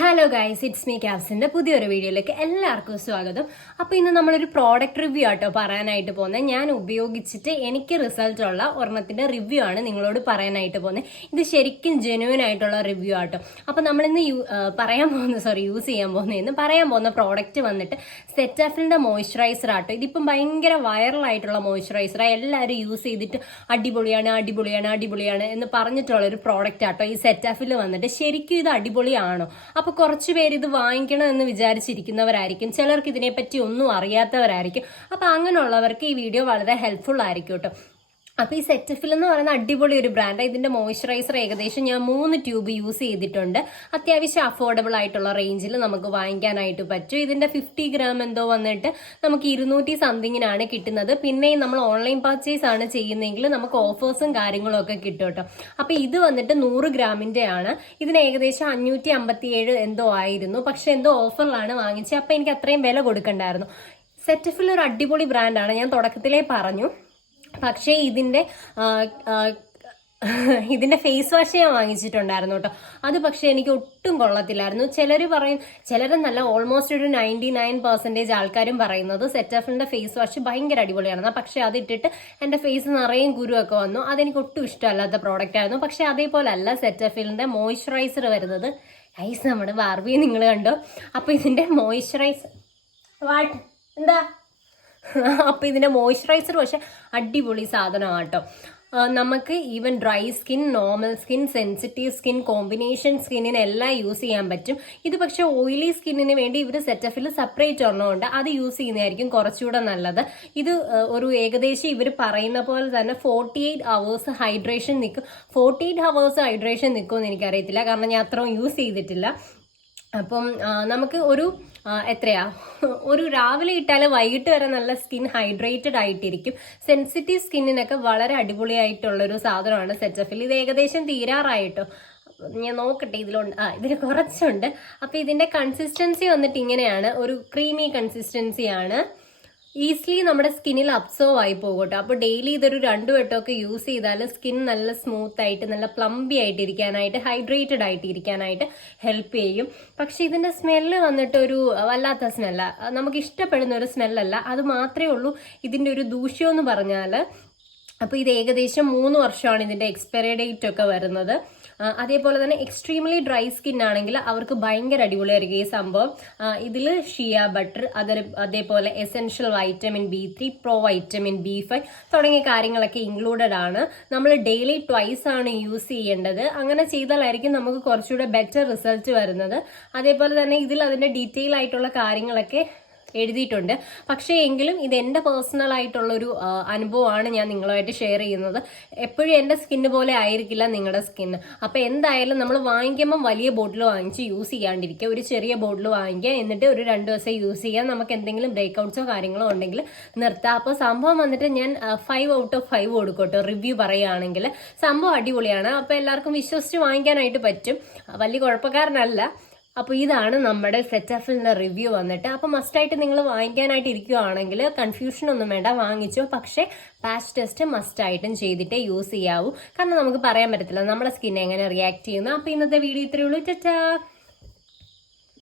Hello guys it's me ക്യാബ്സിന്റെ പുതിയൊരു വീഡിയോയിലേക്ക് എല്ലാവർക്കും സ്വാഗതം. അപ്പോൾ ഇന്ന് നമ്മളൊരു പ്രോഡക്റ്റ് റിവ്യൂ ആട്ടോ പറയാനായിട്ട് പോകുന്നത്. ഞാൻ ഉപയോഗിച്ചിട്ട് എനിക്ക് റിസൾട്ട് ഉള്ള ഒരെണ്ണത്തിന്റെ റിവ്യൂ ആണ് നിങ്ങളോട് പറയാനായിട്ട് പോകുന്നത്. ഇത് ശരിക്കും ജെനുവൻ ആയിട്ടുള്ള റിവ്യൂ ആട്ടോ. അപ്പോൾ നമ്മളിന്ന് യൂ പറയാൻ പോകുന്ന സോറി യൂസ് ചെയ്യാൻ പോകുന്നതെന്ന് പറയാൻ പോകുന്ന പ്രോഡക്റ്റ് വന്നിട്ട് സെറ്റാഫിലിന്റെ മോയ്സ്ചറൈസർ ആട്ടോ. ഇതിപ്പം ഭയങ്കര വൈറലായിട്ടുള്ള മോയ്സ്ചറൈസർ എല്ലാവരും യൂസ് ചെയ്തിട്ട് അടിപൊളിയാണ് അടിപൊളിയാണ് അടിപൊളിയാണ് എന്ന് പറഞ്ഞിട്ടുള്ളൊരു പ്രോഡക്റ്റ് ആട്ടോ ഈ സെറ്റാഫിൽ വന്നിട്ട്. ശരിക്കും ഇത് അടിപൊളിയാണോ? അപ്പൊ കുറച്ച് പേര് ഇത് വാങ്ങിക്കണം എന്ന് വിചാരിച്ചിരിക്കുന്നവരായിരിക്കും. ചിലർക്ക് ഇതിനെപ്പറ്റി ഒന്നും അറിയാത്തവരായിരിക്കും. അപ്പൊ അങ്ങനെയുള്ളവർക്ക് ഈ വീഡിയോ വളരെ ഹെൽപ്ഫുൾ ആയിരിക്കും കേട്ടോ. അപ്പൊ ഈ സെറ്റഫിൽ എന്ന് പറയുന്ന അടിപൊളി ഒരു ബ്രാൻഡ് ഇതിന്റെ മോയ്സ്ചറൈസർ ഏകദേശം ഞാൻ മൂന്ന് ട്യൂബ് യൂസ് ചെയ്തിട്ടുണ്ട്. അത്യാവശ്യം അഫോർഡബിൾ ആയിട്ടുള്ള റേഞ്ചിൽ നമുക്ക് വാങ്ങിക്കാനായിട്ട് പറ്റും. ഇതിന്റെ ഫിഫ്റ്റി ഗ്രാം എന്തോ വന്നിട്ട് നമുക്ക് ഇരുന്നൂറ്റി സംതിങ്ങിനാണ് കിട്ടുന്നത്. പിന്നെ നമ്മൾ ഓൺലൈൻ പർച്ചേസ് ആണ് ചെയ്യുന്നതെങ്കിൽ നമുക്ക് ഓഫേഴ്സും കാര്യങ്ങളും ഒക്കെ കിട്ടും കേട്ടോ. അപ്പൊ ഇത് വന്നിട്ട് നൂറ് ഗ്രാമിന്റെ ആണ് ഇതിന് ഏകദേശം അഞ്ഞൂറ്റി അമ്പത്തി ഏഴ് എന്തോ ആയിരുന്നു. പക്ഷെ എന്തോ ഓഫറിലാണ് വാങ്ങിച്ചത്. അപ്പോൾ എനിക്ക് അത്രയും വില കൊടുക്കണ്ടായിരുന്നു. സെറ്റഫിൽ ഒരു അടിപൊളി ബ്രാൻഡാണ് ഞാൻ തുടക്കത്തിലേ പറഞ്ഞു. പക്ഷേ ആ, ഇതിന്റെ ഫേസ് വാഷ് ഞാൻ വാങ്ങിച്ചിട്ടുണ്ടായിരുന്നു കേട്ടോ. അത് പക്ഷേ എനിക്ക് ഒട്ടും കൊള്ളത്തില്ലായിരുന്നു. ചിലർ പറയും ചിലർ നല്ല ഓൾമോസ്റ്റ് ഒരു നയന്റി നയൻ പെർസെന്റേജ് ആൾക്കാരും പറയുന്നത് സെറ്റഫിന്റെ ഫേസ് വാഷ് ഭയങ്കര അടിപൊളിയാണെന്ന്. പക്ഷേ അതിട്ടിട്ട് എന്റെ ഫേസ് നിറയും കുരുവൊക്കെ വന്നു. അതെനിക്ക് ഒട്ടും ഇഷ്ടമല്ലാത്ത പ്രോഡക്റ്റ് ആയിരുന്നു. പക്ഷേ അതേപോലെ അല്ല സെറ്റഫിലിന്റെ മോയ്സ്ചറൈസർ വരുന്നത്. ഐസ് നമ്മുടെ ബാർബി നിങ്ങൾ കണ്ടോ? അപ്പോൾ ഇതിന്റെ മോയ്സ്ചറൈസർ വാട്ട് എന്താ? അപ്പോൾ ഇതിന്റെ മോയ്സ്ചറൈസർ പക്ഷെ അടിപൊളി സാധനമാണ് കേട്ടോ നമുക്ക് even dry skin normal skin sensitive skin combination സ്കിന്നിനെല്ലാം use ചെയ്യാൻ പറ്റും. ഇത് പക്ഷേ ഓയിലി സ്കിന്നിന് വേണ്ടി ഇവർ സെറ്റഫിൽ സെപ്പറേറ്റ് ഒരെണ്ണമുണ്ട് അത് യൂസ് ചെയ്യുന്നതായിരിക്കും കുറച്ചുകൂടെ നല്ലത്. ഇത് ഒരു ഏകദേശം ഇവർ പറയുന്ന പോലെ തന്നെ ഫോർട്ടി എയ്റ്റ് അവേഴ്സ് ഹൈഡ്രേഷൻ നിൽക്കും ഫോർട്ടി എയ്റ്റ് ഹവേഴ്സ് ഹൈഡ്രേഷൻ നിൽക്കുമെന്ന് എനിക്കറിയത്തില്ല. കാരണം ഞാൻ അത്രയും യൂസ് ചെയ്തിട്ടില്ല. അപ്പം നമുക്ക് ഒരു എത്രയാ? ഒരു രാവിലെ ഇട്ടാൽ വൈകിട്ട് വരെ നല്ല സ്കിൻ ഹൈഡ്രേറ്റഡ് ആയിട്ടിരിക്കും. സെൻസിറ്റീവ് സ്കിന്നിനൊക്കെ വളരെ അടിപൊളിയായിട്ടുള്ള ഒരു സാധനമാണ് സെറ്റഫിൽ. ഇത് ഏകദേശം തീരാറായിട്ടോ? ഞാൻ നോക്കട്ടെ ഇതിലുണ്ട് ആ ഇതിൽ കുറച്ചുണ്ട്. അപ്പോൾ ഇതിന്റെ കൺസിസ്റ്റൻസി വന്നിട്ട് ഇങ്ങനെയാണ്. ഒരു ക്രീമി കൺസിസ്റ്റൻസിയാണ് ഈസിലി നമ്മുടെ സ്കിന്നിൽ അബ്സോർവ് ആയി പോകട്ടെ. കേട്ടോ അപ്പോൾ ഡെയിലി ഇതൊരു രണ്ടു വട്ടമൊക്കെ യൂസ് ചെയ്താൽ സ്കിൻ നല്ല സ്മൂത്ത് ആയിട്ട് നല്ല പ്ലംബി ആയിട്ട് ഇരിക്കാനായിട്ട് ഹൈഡ്രേറ്റഡ് ആയിട്ട് ഇരിക്കാനായിട്ട് ഹെൽപ്പ് ചെയ്യും. പക്ഷേ ഇതിന്റെ സ്മെല്ല് വന്നിട്ട് ഒരു വല്ലാത്ത സ്മെല്ല നമുക്ക് ഇഷ്ടപ്പെടുന്ന ഒരു സ്മെല്ലല്ല അത് മാത്രമേ ഉള്ളൂ. ഇതിന്റെ ഒരു ദൂഷ്യം എന്ന് പറഞ്ഞാൽ അപ്പോൾ ഇത് ഏകദേശം മൂന്ന് വർഷമാണ് ഇതിന്റെ എക്സ്പയറി ഡേറ്റ് ഒക്കെ വരുന്നത്. അതേപോലെ തന്നെ എക്സ്ട്രീംലി ഡ്രൈ സ്കിൻ ആണെങ്കിൽ അവർക്ക് ഭയങ്കര അടിപൊളിയായിരിക്കും ഈ സംഭവം. ഇതിൽ ഷിയ ബട്ടർ അത് അതേപോലെ essential vitamin B three pro vitamin B five തുടങ്ങിയ കാര്യങ്ങളൊക്കെ ഇൻക്ലൂഡഡ് ആണ്. നമ്മൾ ഡെയിലി ട്വൈസ് ആണ് യൂസ് ചെയ്യേണ്ടത്. അങ്ങനെ ചെയ്താലായിരിക്കും നമുക്ക് കുറച്ചുകൂടെ ബെറ്റർ റിസൾട്ട് വരുന്നത്. അതേപോലെ തന്നെ ഇതിൽ അതിന്റെ ഡീറ്റെയിൽ ആയിട്ടുള്ള കാര്യങ്ങളൊക്കെ എഴുതിയിട്ടുണ്ട്. പക്ഷേ എങ്കിലും ഇത് എന്റെ പേഴ്സണൽ ആയിട്ടുള്ളൊരു അനുഭവമാണ് ഞാൻ നിങ്ങളുമായിട്ട് ഷെയർ ചെയ്യുന്നത്. എപ്പോഴും എന്റെ സ്കിന്ന് പോലെ ആയിരിക്കില്ല നിങ്ങളുടെ സ്കിന്ന് അപ്പോൾ എന്തായാലും നമ്മൾ വാങ്ങിക്കുമ്പം വലിയ ബോട്ടിൽ വാങ്ങിച്ച് യൂസ് ചെയ്യാണ്ടിരിക്കുക. ഒരു ചെറിയ ബോട്ടിൽ വാങ്ങിക്കുക. എന്നിട്ട് ഒരു രണ്ട് ദിവസം യൂസ് ചെയ്യാൻ നമുക്ക് എന്തെങ്കിലും ബ്രേക്ക്ഔട്ട്സോ കാര്യങ്ങളോ ഉണ്ടെങ്കിൽ നിർത്താം. അപ്പോൾ സംഭവം വന്നിട്ട് ഞാൻ ഫൈവ് ഔട്ട് ഓഫ് ഫൈവ് കൊടുക്കട്ടോ. റിവ്യൂ പറയുകയാണെങ്കിൽ. സംഭവം അടിപൊളിയാണ്. അപ്പോൾ എല്ലാവർക്കും വിശ്വസിച്ച് വാങ്ങിക്കാനായിട്ട് പറ്റും. വലിയ കുഴപ്പക്കാരനല്ല. അപ്പോൾ ഇതാണ് നമ്മുടെ സെറ്റഫിലിന്റെ റിവ്യൂ വന്നിട്ട്. അപ്പോൾ മസ്റ്റായിട്ട് നിങ്ങൾ വാങ്ങിക്കാനായിട്ട് ഇരിക്കുകയാണെങ്കിൽ കൺഫ്യൂഷൻ ഒന്നും വേണ്ട വാങ്ങിച്ചോ. പക്ഷേ പാച്ച് ടെസ്റ്റ് മസ്റ്റായിട്ടും ചെയ്തിട്ടേ യൂസ് ചെയ്യാവൂ. കാരണം നമുക്ക് പറയാൻ പറ്റത്തില്ല നമ്മുടെ സ്കിൻ എങ്ങനെ റിയാക്ട് ചെയ്യുന്നു. അപ്പോൾ ഇന്നത്തെ വീഡിയോ ഇത്രയേ ഉള്ളൂ. ചച്ചാ